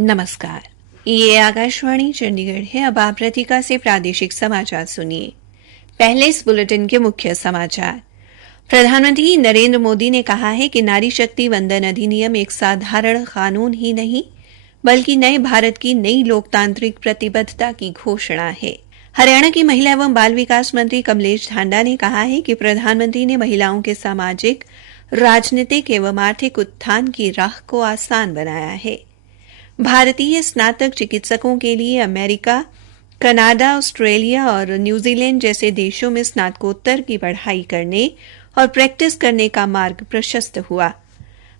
नमस्कार, ये आकाशवाणी चंडीगढ़ है। अब आप रतिका से प्रादेशिक समाचार सुनिए। पहले इस बुलेटिन के मुख्य समाचार। प्रधानमंत्री नरेंद्र मोदी ने कहा है कि नारी शक्ति वंदन अधिनियम एक साधारण कानून ही नहीं, बल्कि नए भारत की नई लोकतांत्रिक प्रतिबद्धता की घोषणा है। हरियाणा की महिला एवं बाल विकास मंत्री कमलेश ढांडा ने कहा है कि प्रधानमंत्री ने महिलाओं के सामाजिक, राजनीतिक एवं आर्थिक उत्थान की राह को आसान बनाया है। भारतीय स्नातक चिकित्सकों के लिए अमेरिका, कनाडा, ऑस्ट्रेलिया और न्यूजीलैंड जैसे देशों में स्नातकोत्तर की पढ़ाई करने और प्रैक्टिस करने का मार्ग प्रशस्त हुआ।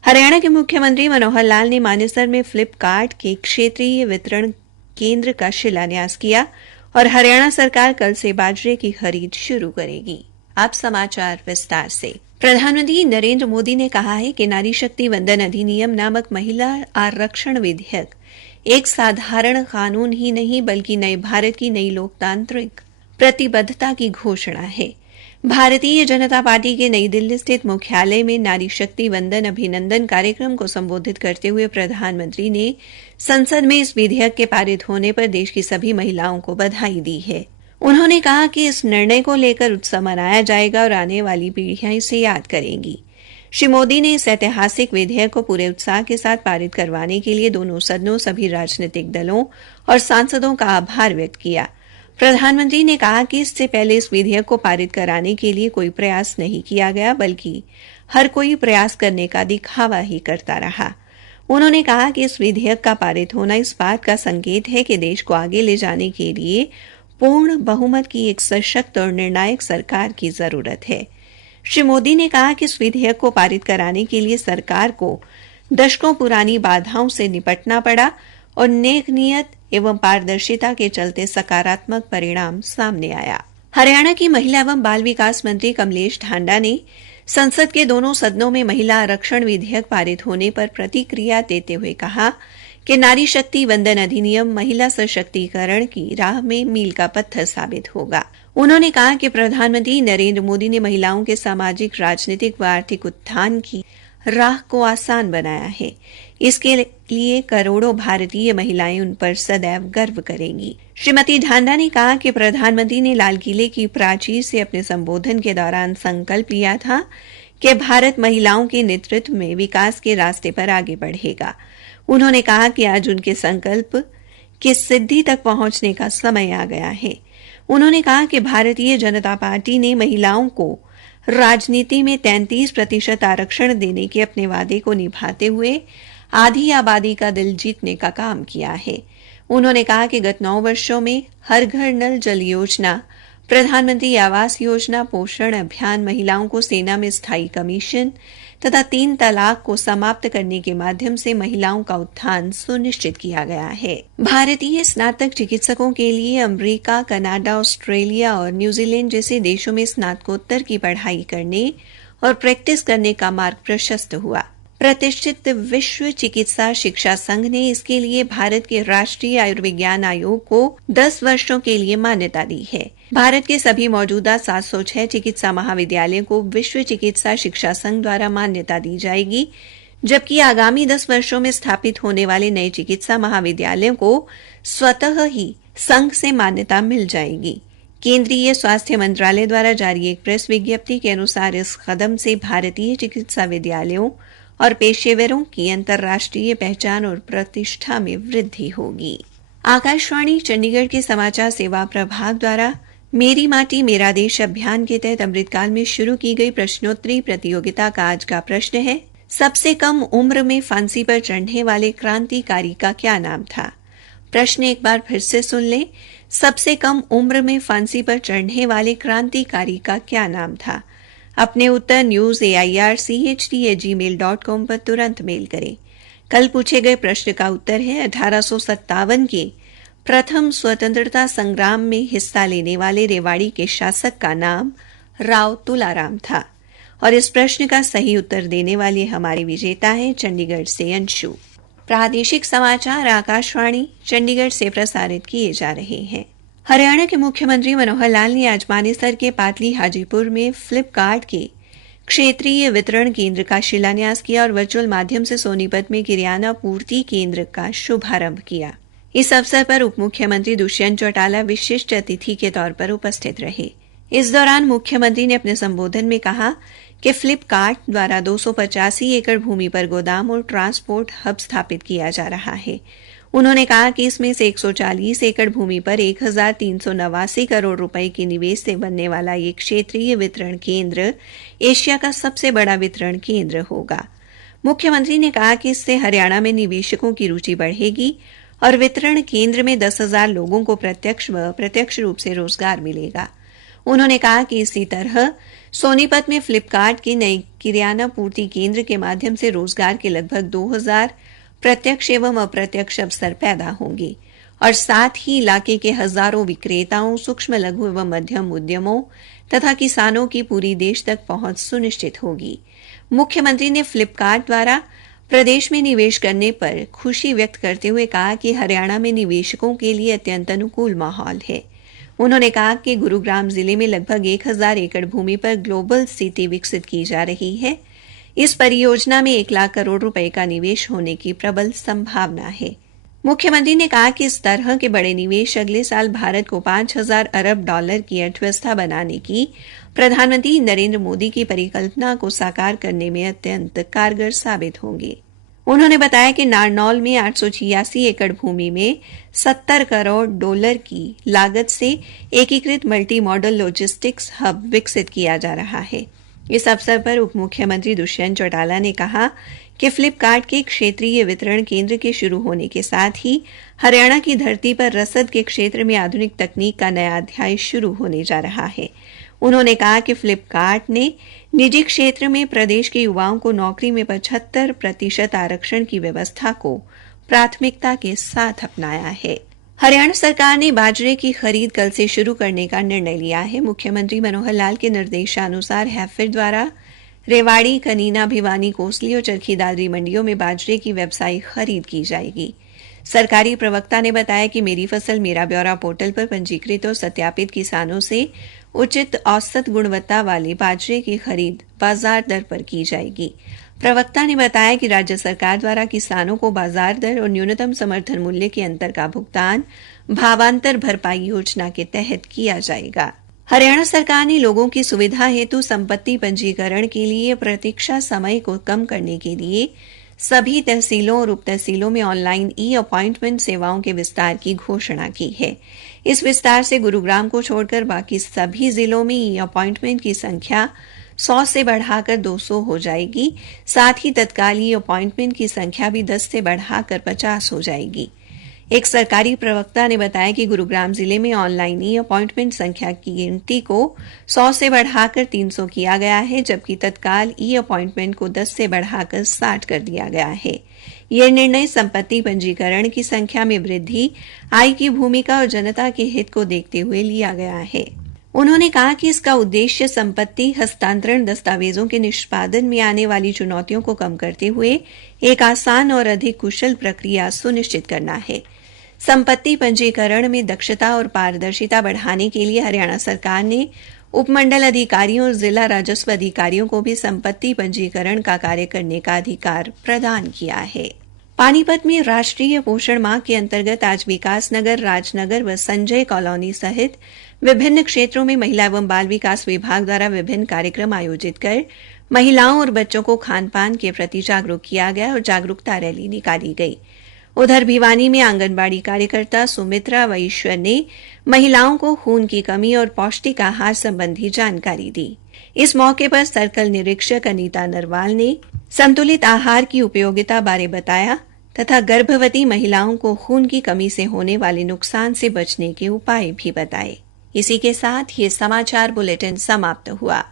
हरियाणा के मुख्यमंत्री मनोहर लाल ने मानेसर में फ्लिपकार्ट के क्षेत्रीय वितरण केंद्र का शिलान्यास किया और हरियाणा सरकार कल से बाजरे की खरीद शुरू करेगी। अब समाचार विस्तार से। प्रधानमंत्री नरेंद्र मोदी ने कहा है कि नारी शक्ति वंदन अधिनियम नामक महिला आरक्षण विधेयक एक साधारण कानून ही नहीं, बल्कि नए भारत की नई लोकतांत्रिक प्रतिबद्धता की घोषणा है। भारतीय जनता पार्टी के नई दिल्ली स्थित मुख्यालय में नारी शक्ति वंदन अभिनंदन कार्यक्रम को संबोधित करते हुए प्रधानमंत्री ने संसद में इस विधेयक के पारित होने पर देश की सभी महिलाओं को बधाई दी है। उन्होंने कहा कि इस निर्णय को लेकर उत्सव मनाया जाएगा और आने वाली पीढ़ियां इसे याद करेंगी। श्री मोदी ने इस ऐतिहासिक विधेयक को पूरे उत्साह के साथ पारित करवाने के लिए दोनों सदनों, सभी राजनीतिक दलों और सांसदों का आभार व्यक्त किया। प्रधानमंत्री ने कहा कि इससे पहले इस विधेयक को पारित कराने के लिए कोई प्रयास नहीं किया गया, बल्कि हर कोई प्रयास करने का दिखावा ही करता रहा। उन्होंने कहा कि इस विधेयक का पारित होना इस बात का संकेत है कि देश को आगे ले जाने के लिए पूर्ण बहुमत की एक सशक्त और निर्णायक सरकार की जरूरत है। श्री मोदी ने कहा कि इस विधेयक को पारित कराने के लिए सरकार को दशकों पुरानी बाधाओं से निपटना पड़ा और नेक नियत एवं पारदर्शिता के चलते सकारात्मक परिणाम सामने आया। हरियाणा की महिला एवं बाल विकास मंत्री कमलेश ढांडा ने संसद के दोनों सदनों में महिला आरक्षण विधेयक पारित होने पर प्रतिक्रिया देते हुए कहा कि नारी शक्ति वंदन अधिनियम महिला सशक्तिकरण की राह में मील का पत्थर साबित होगा। उन्होंने कहा कि प्रधानमंत्री नरेंद्र मोदी ने महिलाओं के सामाजिक, राजनीतिक व आर्थिक उत्थान की राह को आसान बनाया है। इसके लिए करोड़ों भारतीय महिलाएं उन पर सदैव गर्व करेंगी। श्रीमती ढांडा ने कहा कि प्रधानमंत्री ने लाल किले की प्राचीर से अपने संबोधन के दौरान संकल्प लिया था कि भारत महिलाओं के नेतृत्व में विकास के रास्ते पर आगे बढ़ेगा। उन्होंने कहा कि आज उनके संकल्प की सिद्धि तक पहुंचने का समय आ गया है। उन्होंने कहा कि भारतीय जनता पार्टी ने महिलाओं को राजनीति में 33% आरक्षण देने के अपने वादे को निभाते हुए आधी आबादी का दिल जीतने का काम किया है। उन्होंने कहा कि गत 9 वर्षों में हर घर नल जल योजना, प्रधानमंत्री आवास योजना, पोषण अभियान, महिलाओं को सेना में स्थायी कमीशन तथा 3 तलाक को समाप्त करने के माध्यम से महिलाओं का उत्थान सुनिश्चित किया गया है। भारतीय स्नातक चिकित्सकों के लिए अमेरिका, कनाडा, ऑस्ट्रेलिया और न्यूजीलैंड जैसे देशों में स्नातकोत्तर की पढ़ाई करने और प्रैक्टिस करने का मार्ग प्रशस्त हुआ। प्रतिष्ठित विश्व चिकित्सा शिक्षा संघ ने इसके लिए भारत के राष्ट्रीय आयुर्विज्ञान आयोग को 10 वर्षों के लिए मान्यता दी है। भारत के सभी मौजूदा 706 चिकित्सा महाविद्यालयों को विश्व चिकित्सा शिक्षा संघ द्वारा मान्यता दी जाएगी, जबकि आगामी 10 वर्षों में स्थापित होने वाले नए चिकित्सा महाविद्यालयों को स्वतः ही संघ से मान्यता मिल जाएगी। केंद्रीय स्वास्थ्य मंत्रालय द्वारा जारी एक प्रेस विज्ञप्ति के अनुसार इस कदम से भारतीय चिकित्सा विद्यालयों और पेशेवरों की अंतर्राष्ट्रीय पहचान और प्रतिष्ठा में वृद्धि होगी। आकाशवाणी चंडीगढ़ के समाचार सेवा प्रभाग द्वारा मेरी माटी मेरा देश अभियान के तहत अमृतकाल में शुरू की गई प्रश्नोत्तरी प्रतियोगिता का आज का प्रश्न है, सबसे कम उम्र में फांसी पर चढ़ने वाले क्रांतिकारी का क्या नाम था? प्रश्न एक बार फिर से सुन लें, सबसे कम उम्र में फांसी पर चढ़ने वाले क्रांतिकारी का क्या नाम था? अपने उत्तर news@irchd@gmail.com पर तुरंत मेल करें। कल पूछे गए प्रश्न का उत्तर है 1857 के प्रथम स्वतंत्रता संग्राम में हिस्सा लेने वाले रेवाड़ी के शासक का नाम राव तुलाराम था। और इस प्रश्न का सही उत्तर देने वाले हमारे विजेता हैं चंडीगढ़ से अंशु। प्रादेशिक समाचार आकाशवाणी चंडीगढ़ से प्रसारित किए जा रहे हैं। हरियाणा के मुख्यमंत्री मनोहर लाल ने आज मानेसर के पातली हाजीपुर में फ्लिपकार्ट के क्षेत्रीय वितरण केंद्र का शिलान्यास किया और वर्चुअल माध्यम से सोनीपत में किराना पूर्ति केंद्र का शुभारंभ किया। इस अवसर पर उप मुख्यमंत्री दुष्यंत चौटाला विशिष्ट अतिथि के तौर पर उपस्थित रहे। इस दौरान मुख्यमंत्री ने अपने संबोधन में कहा कि फ्लिपकार्ट द्वारा 285 एकड़ भूमि पर गोदाम और ट्रांसपोर्ट हब स्थापित किया जा रहा है। उन्होंने कहा कि इसमें से 140 एकड़ भूमि पर 1389 करोड़ रुपए के निवेश से बनने वाला ये क्षेत्रीय वितरण केंद्र एशिया का सबसे बड़ा वितरण केंद्र होगा। मुख्यमंत्री ने कहा कि इससे हरियाणा में निवेशकों की रुचि बढ़ेगी और वितरण केंद्र में 10,000 लोगों को प्रत्यक्ष व अप्रत्यक्ष रूप से रोजगार मिलेगा। उन्होंने कहा कि इसी तरह सोनीपत में फ्लिपकार्ट के नए किराना पूर्ति केंद्र के माध्यम से रोजगार के लगभग 2,000 प्रत्यक्ष एवं अप्रत्यक्ष अवसर पैदा होंगे और साथ ही इलाके के हजारों विक्रेताओं, सूक्ष्म लघु एवं मध्यम उद्यमों तथा किसानों की पूरी देश तक पहुंच सुनिश्चित होगी। मुख्यमंत्री ने फ्लिपकार्ट द्वारा प्रदेश में निवेश करने पर खुशी व्यक्त करते हुए कहा कि हरियाणा में निवेशकों के लिए अत्यंत अनुकूल माहौल है। उन्होंने कहा कि गुरुग्राम जिले में लगभग 1,000 एकड़ भूमि पर ग्लोबल सिटी विकसित की जा रही है। इस परियोजना में 1 लाख करोड़ रुपए का निवेश होने की प्रबल संभावना है। मुख्यमंत्री ने कहा कि इस तरह के बड़े निवेश अगले साल भारत को 5,000 अरब डॉलर की अर्थव्यवस्था बनाने की प्रधानमंत्री नरेंद्र मोदी की परिकल्पना को साकार करने में अत्यंत कारगर साबित होंगे। उन्होंने बताया कि नारनौल में 886 एकड़ भूमि में 70 करोड़ डॉलर की लागत से एकीकृत मल्टी मॉडल लॉजिस्टिक्स हब विकसित किया जा रहा है। इस अवसर पर उप मुख्यमंत्री दुष्यंत चौटाला ने कहा कि फ्लिपकार्ट के क्षेत्रीय वितरण केंद्र के शुरू होने के साथ ही हरियाणा की धरती पर रसद के क्षेत्र में आधुनिक तकनीक का नया अध्याय शुरू होने जा रहा है। उन्होंने कहा कि फ्लिपकार्ट ने निजी क्षेत्र में प्रदेश के युवाओं को नौकरी में 75% आरक्षण की व्यवस्था को प्राथमिकता के साथ अपनाया है। हरियाणा सरकार ने बाजरे की खरीद कल से शुरू करने का निर्णय लिया है। मुख्यमंत्री मनोहर लाल के निर्देशानुसार हैफेड द्वारा रेवाड़ी, कनीना, भिवानी, कोसली और चरखी दादरी मंडियों में बाजरे की व्यावसायिक खरीद की जाएगी। सरकारी प्रवक्ता ने बताया कि मेरी फसल मेरा ब्यौरा पोर्टल पर पंजीकृत और सत्यापित किसानों से उचित औसत गुणवत्ता वाले बाजरे की खरीद बाजार दर पर की जाएगी। प्रवक्ता ने बताया कि राज्य सरकार द्वारा किसानों को बाजार दर और न्यूनतम समर्थन मूल्य के अंतर का भुगतान भावांतर भरपाई योजना के तहत किया जाएगा। हरियाणा सरकार ने लोगों की सुविधा हेतु संपत्ति पंजीकरण के लिए प्रतीक्षा समय को कम करने के लिए सभी तहसीलों और उप तहसीलों में ऑनलाइन ई अपॉइंटमेंट सेवाओं के विस्तार की घोषणा की है। इस विस्तार से गुरुग्राम को छोड़कर बाकी सभी जिलों में ई अपॉइंटमेंट की संख्या 100 से बढ़ाकर 200 हो जाएगी। साथ ही तत्काल ई अपॉइंटमेंट की संख्या भी 10 से बढ़ाकर 50 हो जाएगी। एक सरकारी प्रवक्ता ने बताया कि गुरुग्राम जिले में ऑनलाइन ई अपॉइंटमेंट संख्या की गिनती को 100 से बढ़ाकर 300 किया गया है, जबकि तत्काल ई अपॉइंटमेंट को 10 से बढ़ाकर 60 कर दिया गया है। यह निर्णय संपत्ति पंजीकरण की संख्या में वृद्धि, आय की भूमिका और जनता के हित को देखते हुए लिया गया है। उन्होंने कहा कि इसका उद्देश्य संपत्ति हस्तांतरण दस्तावेजों के निष्पादन में आने वाली चुनौतियों को कम करते हुए एक आसान और अधिक कुशल प्रक्रिया सुनिश्चित करना है। संपत्ति पंजीकरण में दक्षता और पारदर्शिता बढ़ाने के लिए हरियाणा सरकार ने उपमंडल अधिकारियों और जिला राजस्व अधिकारियों को भी संपत्ति पंजीकरण का कार्य करने का अधिकार प्रदान किया है। पानीपत में राष्ट्रीय पोषण माह के अंतर्गत आज विकास नगर, राजनगर व संजय कॉलोनी सहित विभिन्न क्षेत्रों में महिला एवं बाल विकास विभाग द्वारा विभिन्न कार्यक्रम आयोजित कर महिलाओं और बच्चों को खान-पान के प्रति जागरूक किया गया और जागरूकता रैली निकाली गई। उधर भिवानी में आंगनबाड़ी कार्यकर्ता सुमित्रा व ईश्वर ने महिलाओं को खून की कमी और पौष्टिक आहार संबंधी जानकारी दी। इस मौके पर सर्कल निरीक्षक अनीता नरवाल ने संतुलित आहार की उपयोगिता बारे बताया तथा गर्भवती महिलाओं को खून की कमी से होने वाले नुकसान से बचने के उपाय भी बताए। इसी के साथ ये समाचार बुलेटिन समाप्त हुआ।